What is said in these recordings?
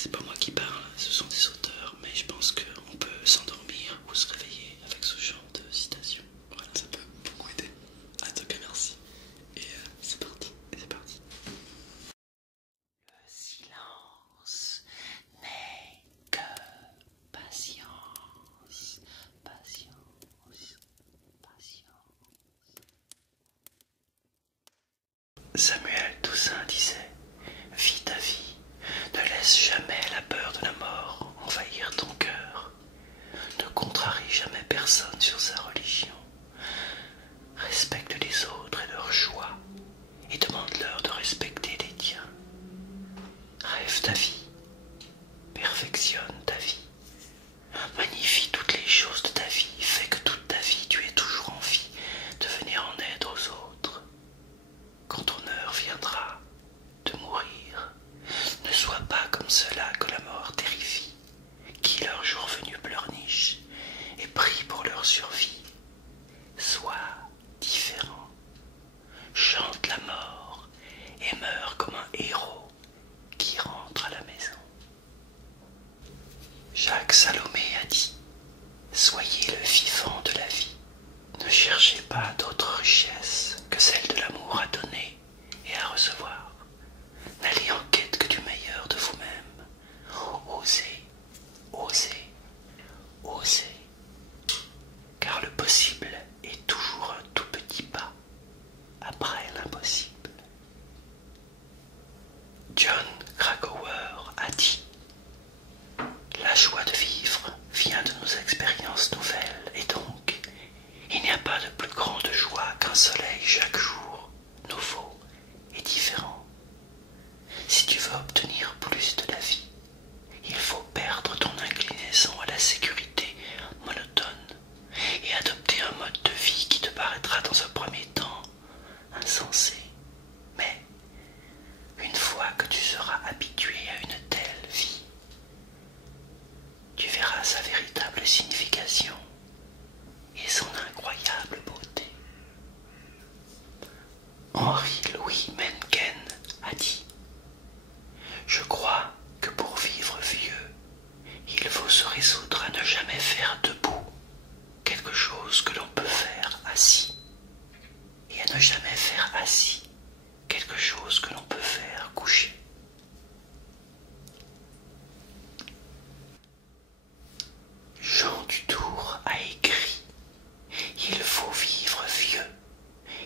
c'est pas moi qui parle, ce sont des auteurs, mais je pense qu'on peut s'endormir ou se réveiller avec ce genre de citation. Voilà, ça peut beaucoup aider. En tout cas, merci. Et c'est parti, c'est parti. Le silence n'est que patience, patience, patience. Samuel Toussaint disait: vis ta vie, ne laisse jamais la peur de la mort envahir ton cœur, ne contrarie jamais personne sur sa religion, respecte les autres et leurs choix, et demande-leur de respecter les tiens. Rêve ta vie, perfectionne ta vie, magnifie toutes les choses de ta vie, fais que toute ta vie tu aies toujours envie de venir en aide aux autres. Quand ton heure viendra de mourir, ne sois pas comme ceux-là que la mort terrifie, qui leur jour venu pleurnichent et prient pour leur survie. Sois différent, chante la mort et meurs comme un héros qui rentre à la maison. Jacques Salomé a dit: soyez le vivant de la vie, ne cherchez pas d'autre richesse que celle de l'amour à donner et à recevoir. N'allez en quête que du meilleur de vous-même. Osez, osez, osez. Car le possible est toujours un tout petit pas après l'impossible. John Krakauer a dit: la joie de vivre vient de nos expériences nouvelles, et donc il n'y a pas de plus grande joie qu'un soleil chaque jour, nouveau et différent. Si tu veux obtenir plus de la vie, il faut perdre ton inclinaison à la sécurité monotone et adopter un mode de vie qui te paraîtra dans un premier temps insensé. Mais une fois que tu seras habitué à une telle vie, tu verras sa véritable signification et son incroyable beauté. Henri Louis Mencken a dit: je crois que pour vivre vieux, il faut se résoudre à ne jamais faire debout quelque chose que l'on peut faire assis, et à ne jamais faire assis quelque chose que l'on peut faire couché. Jean Dutour a écrit: il faut vivre vieux,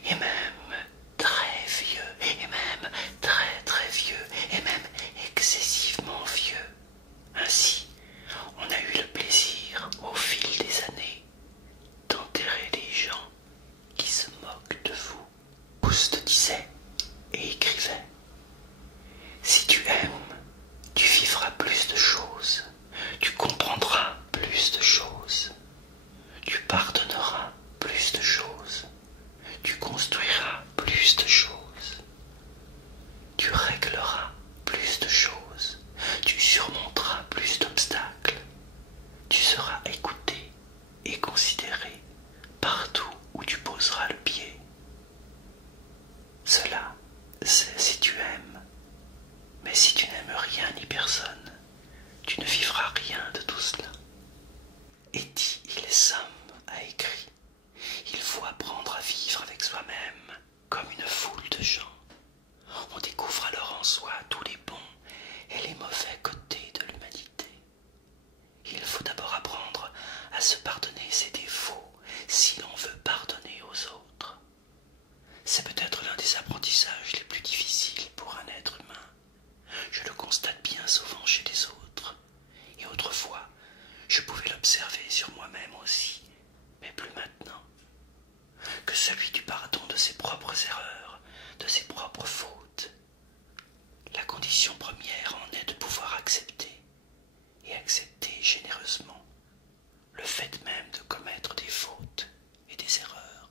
et même très vieux, et même très très vieux, et même excessivement vieux. Ainsi, on a eu le plaisir, au fil des années, d'enterrer les gens qui se moquent de vous. Proust disait et écrivait: si tu aimes, tu vivras plus de choses, tu comprendras plus de choses, tu pardonneras plus de choses, tu construiras plus de choses, tu régleras plus de choses, tu surmonteras plus d'obstacles, tu seras écouté et considéré partout où tu poseras le pied. Cela, c'est si tu aimes. Mais si tu n'aimes rien ni personne, tu ne vivras rien de tout cela. Eddie Hillesum a écrit: il faut apprendre à vivre avec soi-même comme une foule de gens. On découvre alors en soi tous les bons et les mauvais côtés de l'humanité. Il faut d'abord apprendre à se pardonner ses défauts si l'on veut pardonner aux autres. C'est peut-être l'un des apprentissages les plus difficiles pour un être humain. Je le constate bien souvent chez les autres, et autrefois, je pouvais l'observer sur moi-même aussi, mais plus maintenant. Que celui du pardon de ses propres erreurs, de ses propres fautes. La condition première en est de pouvoir accepter, et accepter généreusement, le fait même de commettre des fautes et des erreurs.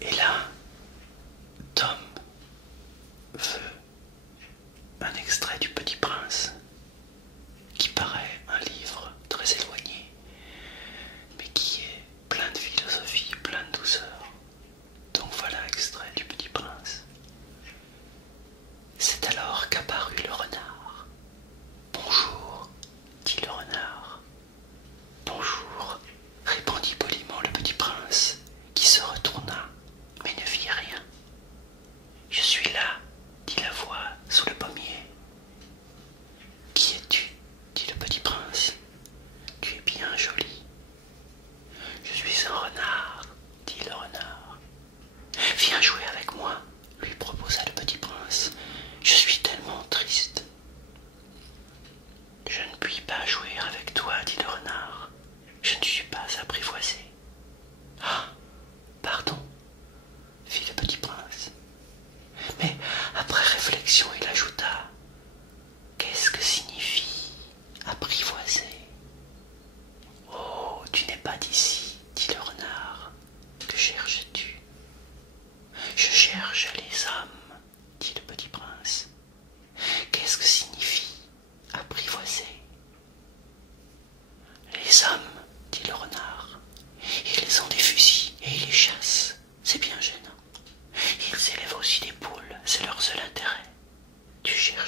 Et là, Tom veut un extrait du Petit Prince, qui paraît un livre très éloigné, mais qui est plein de philosophie, plein de douceur. Donc voilà l'extrait du Petit Prince. C'est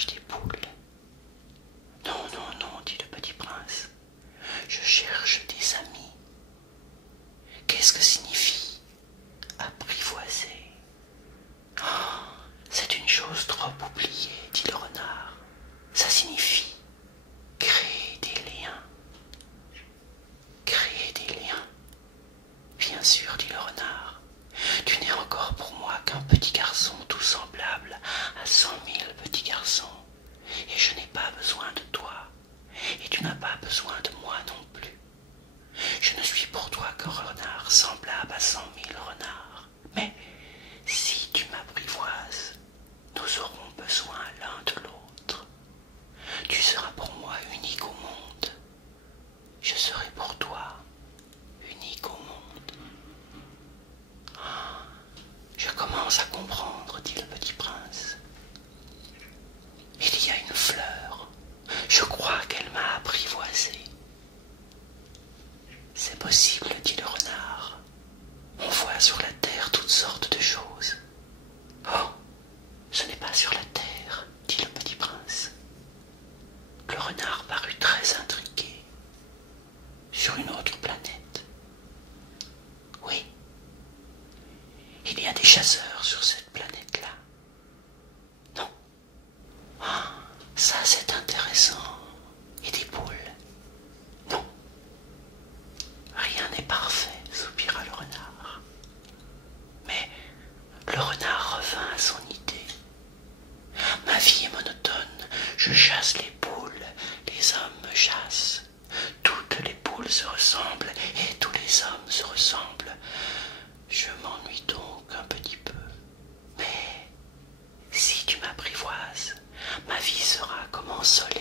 cherche des poules. Non, non, non, dit le petit prince. Je cherche des amis. Qu'est-ce que signifie apprivoiser? Oh, c'est une chose trop oubliée, dit le renard. Ça signifie créer des liens. Créer des liens. Bien sûr, dit le renard. Tu n'es encore pour moi qu'un petit garçon tout semblable à 100 000 petits garçons. Et je n'ai pas besoin de toi. Et tu n'as pas besoin de moi non plus. Je ne suis pour toi qu'un renard semblable à 100 000 renards. Mais si tu m'apprivoises, nous aurons besoin l'un de l'autre. Tu seras pour moi unique au monde. Je serai pour toi unique au monde. Ah, je commence à comprendre, dit le petit prince. Il y a une fleur. Je crois qu'elle m'a apprivoisé. C'est possible, dit le renard. On voit sur la terre toutes sortes de choses. Oh, ce n'est pas sur la terre, dit le petit prince. Le renard parut très intrigué. Sur une autre planète. Oui, il y a des chasseurs sur cette planète-là. Non. Ah, ça c'est intéressant. Et des poules. Non. Rien n'est parfait, soupira le renard. Mais le renard revint à son idée. Ma vie est monotone, je chasse les poules, les hommes me chassent. Toutes les poules se ressemblent et tous les hommes se ressemblent. Je m'ennuie donc un petit peu. Mais si tu m'apprivoises, ma vie sera comme ensoleillée